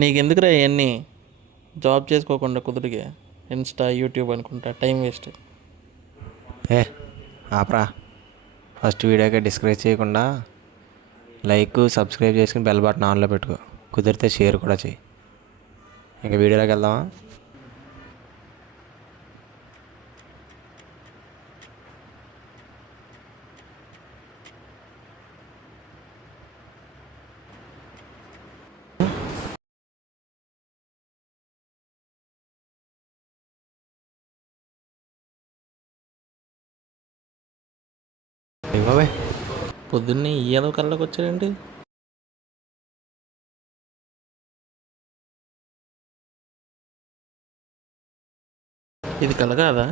నీకెందుకురా ఇవన్నీ? జాబ్ చేసుకోకుండా కుదురుగా ఇన్స్టా యూట్యూబ్ అనుకుంటా టైం వేస్ట్. ఏ ఆపరా. ఫస్ట్ వీడియోకి డిస్కరేజ్ చేయకుండా లైక్ సబ్స్క్రైబ్ చేసుకుని బెల్ బటన్ ఆన్లో పెట్టుకో. కుదిరితే షేర్ కూడా చెయ్యి. ఇంకా వీడియోలోకి వెళ్దామా? బాబాయ్ పొద్దున్నే ఏదో కళ్ళకి వచ్చాడండి. ఇది కల కాదా?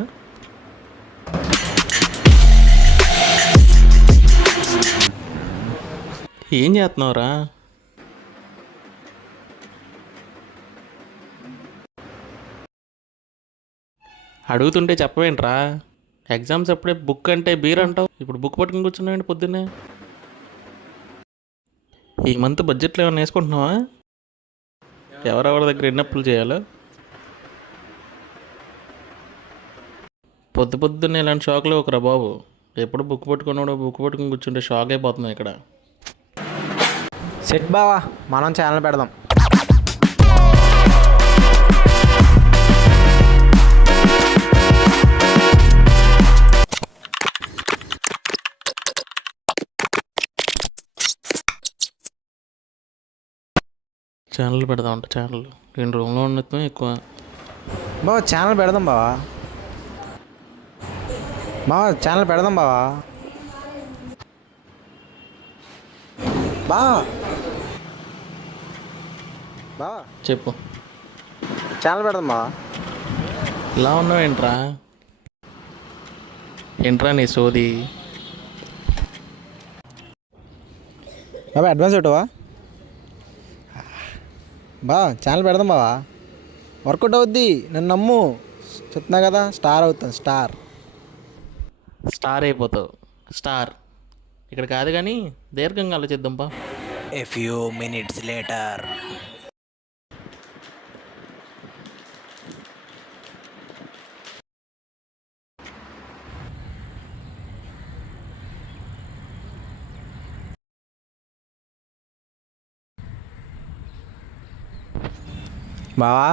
ఏం చేస్తున్నావురా? అడుగుతుంటే చెప్పవేంట్రా? ఎగ్జామ్స్ అప్పుడే బుక్ అంటే బీర్ అంటావు, ఇప్పుడు బుక్ పట్టుకుని కూర్చున్నావండి పొద్దున్నే. ఈ మంత్ బడ్జెట్లో ఏమైనా వేసుకుంటున్నావా? ఎవరెవరి దగ్గర ఎన్ని అప్పులు చేయాలో? పొద్దున్నే ఇలాంటి షాక్లో ఒకరా బాబు. ఎప్పుడు బుక్ పట్టుకుని కూర్చుంటే షాక్ అయిపోతున్నాయి ఇక్కడ. సెట్ బావా, మనం ఛానల్ పెడదాం. ఛానల్ పెడదామంట. ఛానల్ నేను రూమ్లో ఉండటం ఎక్కువ. బావా ఛానల్ పెడదాం బావా. బావా ఛానల్ పెడదాం బావా. బావా బావా చెప్పు. ఛానల్ పెడదాం బావా. ఇలా ఉన్నావు ఏంట్రా? ఏంట్రా నీ సోది? బాబా అడ్వాన్స్ పెట్టవా? బావా ఛానల్ పెడదాం బావా. వర్కౌట్ అవుద్ది, నన్ను నమ్ము. చెప్తున్నా కదా, స్టార్ అవుతాను. స్టార్ అయిపోతావు. స్టార్ ఇక్కడ కాదు కానీ దీర్ఘంగా ఆలోచిద్దాంపా. A few minutes later. బావా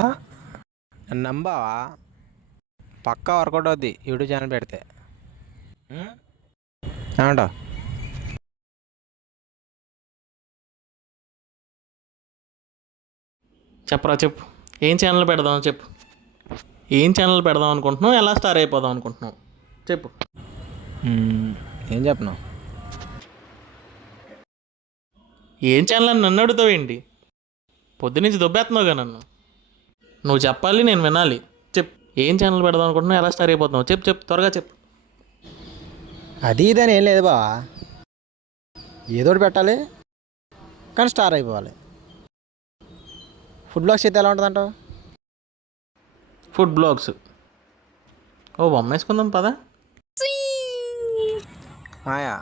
నన్ను నమ్మావా? పక్కా వర్కౌట్ అవుద్ది యూట్యూబ్ ఛానల్ పెడితే. ఏమంటావు? చెప్పరా చెప్పు. ఏం ఛానల్ పెడదాం చెప్పు. ఏం ఛానల్ పెడదాం అనుకుంటున్నావు? ఎలా స్టార్ అయిపోదాం అనుకుంటున్నావు చెప్పు. ఏం చెప్పను? ఏం ఛానల్ అని నన్ను అడుగుతావేంటి? పొద్దునుంచి దొబ్బేస్తున్నావుగా నన్ను. నువ్వు చెప్పాలి, నేను వినాలి. చెప్పు. ఏం ఛానల్ పెడదాం అనుకుంటున్నావు? ఎలా స్టార్ అయిపోతున్నావు? చెప్పు త్వరగా చెప్పు. అది ఇదని ఏం లేదు బావా. ఏదోటి పెట్టాలి కానీ స్టార్ అయిపోవాలి. ఫుడ్ బ్లాగ్స్ అయితే ఎలా ఉంటుందంటావు? Food blogs. ఓ బొమ్మ వేసుకుందాం పదా. మాయా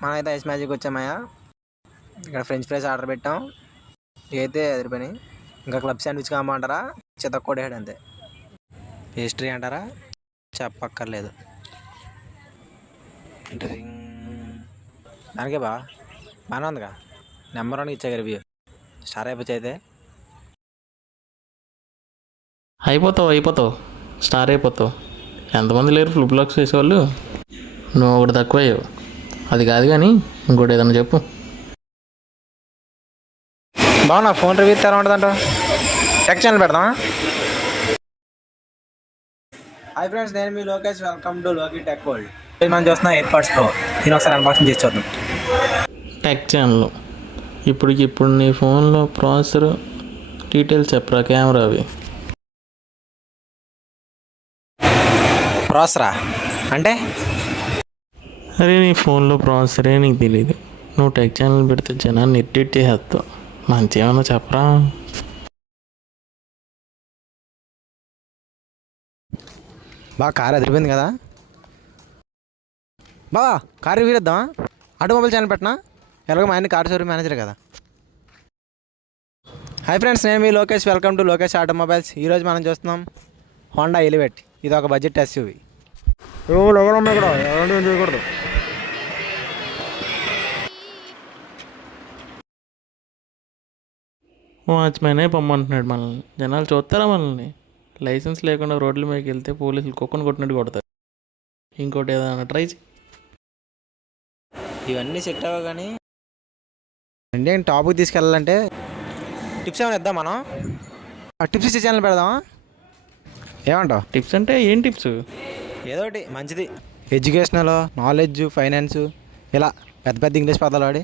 మనమైతే ఐస్ మ్యాజిక్ వచ్చాం మాయా. ఇక్కడ ఫ్రెంచ్ ఫ్రైస్ ఆర్డర్ పెట్టాం. అయితే అది పని. ఇంకా క్లబ్ శాండ్విచ్ కామంటారా? చితక్కోడేసాడు అంతే. పేస్ట్రీ అంటారా? చెప్పక్కర్లేదు. దానికే బాగానే ఉందిగా. నెంబర్ 1 ఇచ్చా రివ్యూ. స్టార్ అయిపోయి అయితే అయిపోతావు. స్టార్ అయిపోతావు. ఎంతమంది లేరు ఫుడ్ బ్లాగ్స్ చేసేవాళ్ళు? నువ్వు ఒకటి తక్కువయ్యావు. అది కాదు కానీ ఇంకోటి ఏదన్నా చెప్పు. బాగున్నా. ఫోన్ రివ్యూ ఎలా ఉంటుందంటావు? టెక్ ఛానల్ పెడదామా? హాయ్ ఫ్రెండ్స్, నేను మీ లోకేష్. వెల్కమ్ టు లోకి టెక్ వరల్డ్. మనం చూస్తున్నా ఎయిర్పాడ్స్ ప్రో. నేను ఒకసారి అన్బాక్సింగ్ చేసి చూద్దాం. Tech channel. ఇప్పుడు నీ ఫోన్లో ప్రాసెసర్ డీటెయిల్స్ చెప్పరా. కెమెరా అవి. ప్రాసెసరా అంటే? అరే నీ ఫోన్లో ప్రాసెసరే నీకు తెలియదు. నువ్వు టెక్ ఛానల్ పెడితే జనాన్ని ఇరిటేట్ చేసేస్తావు. మంచి ఏమన్నా చెప్పరా. బాగా కార్ అదిరిపోయింది కదా. బావా కార్ రివ్యూ ఇద్దామా? ఆటోమొబైల్ ఛానల్ పెట్టినా. ఎలాగో మా ఆయన కార్ షోరూమ్ మేనేజర్ కదా. హాయ్ ఫ్రెండ్స్, నేను మీ Lokesh. Welcome to Lokesh automobiles. ఈరోజు మనం చూస్తున్నాం హోండా ఎలివేట్. ఇది ఒక బడ్జెట్ ఎస్యూవి. ఎవరమ్మా ఇక్కడ ఎవరంటే ఏం చేయకూడదు. వాచ్మెనే పొమ్మంటున్నాడు మనల్ని. జనాలు చూస్తారా మనల్ని? లైసెన్స్ లేకుండా రోడ్ల మీదకి వెళ్తే పోలీసులు కుక్కను కొట్టినట్టు కొడతారు. ఇంకోటి ఏదైనా ట్రై చేయి. ఇవన్నీ సెట్ అవ్వ కానీ ఇండియన్ టాప్కి తీసుకెళ్ళాలంటే టిప్స్ ఏమైనా ఇద్దాం మనం. టిప్స్ ఇచ్చే ఛానల్ పెడదామా? ఏమంటావు? టిప్స్ అంటే ఏం టిప్స్? ఏదో ఒకటి మంచిది, ఎడ్యుకేషనల్, నాలెడ్జ్, ఫైనాన్స్, ఇలా పెద్ద పెద్ద ఇంగ్లీష్ పదాలు వాడి.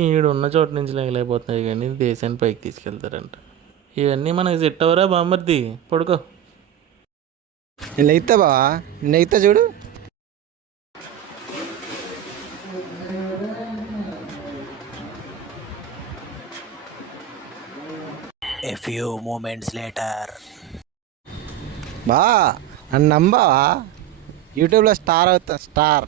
ఈడు ఉన్న చోట నుంచి లేకపోతున్నాయి కానీ దేశాన్ని పైకి తీసుకెళ్తారంట. ఇవన్నీ మనకి సెట్ అవ్వరా బామ్మర్ది? పడుకో. నేను లెగుతా బావా, నేను లెగుతా చూడు. A few moments later. బా నన్ను నమ్మావా? యూట్యూబ్లో స్టార్ అవుతా, స్టార్.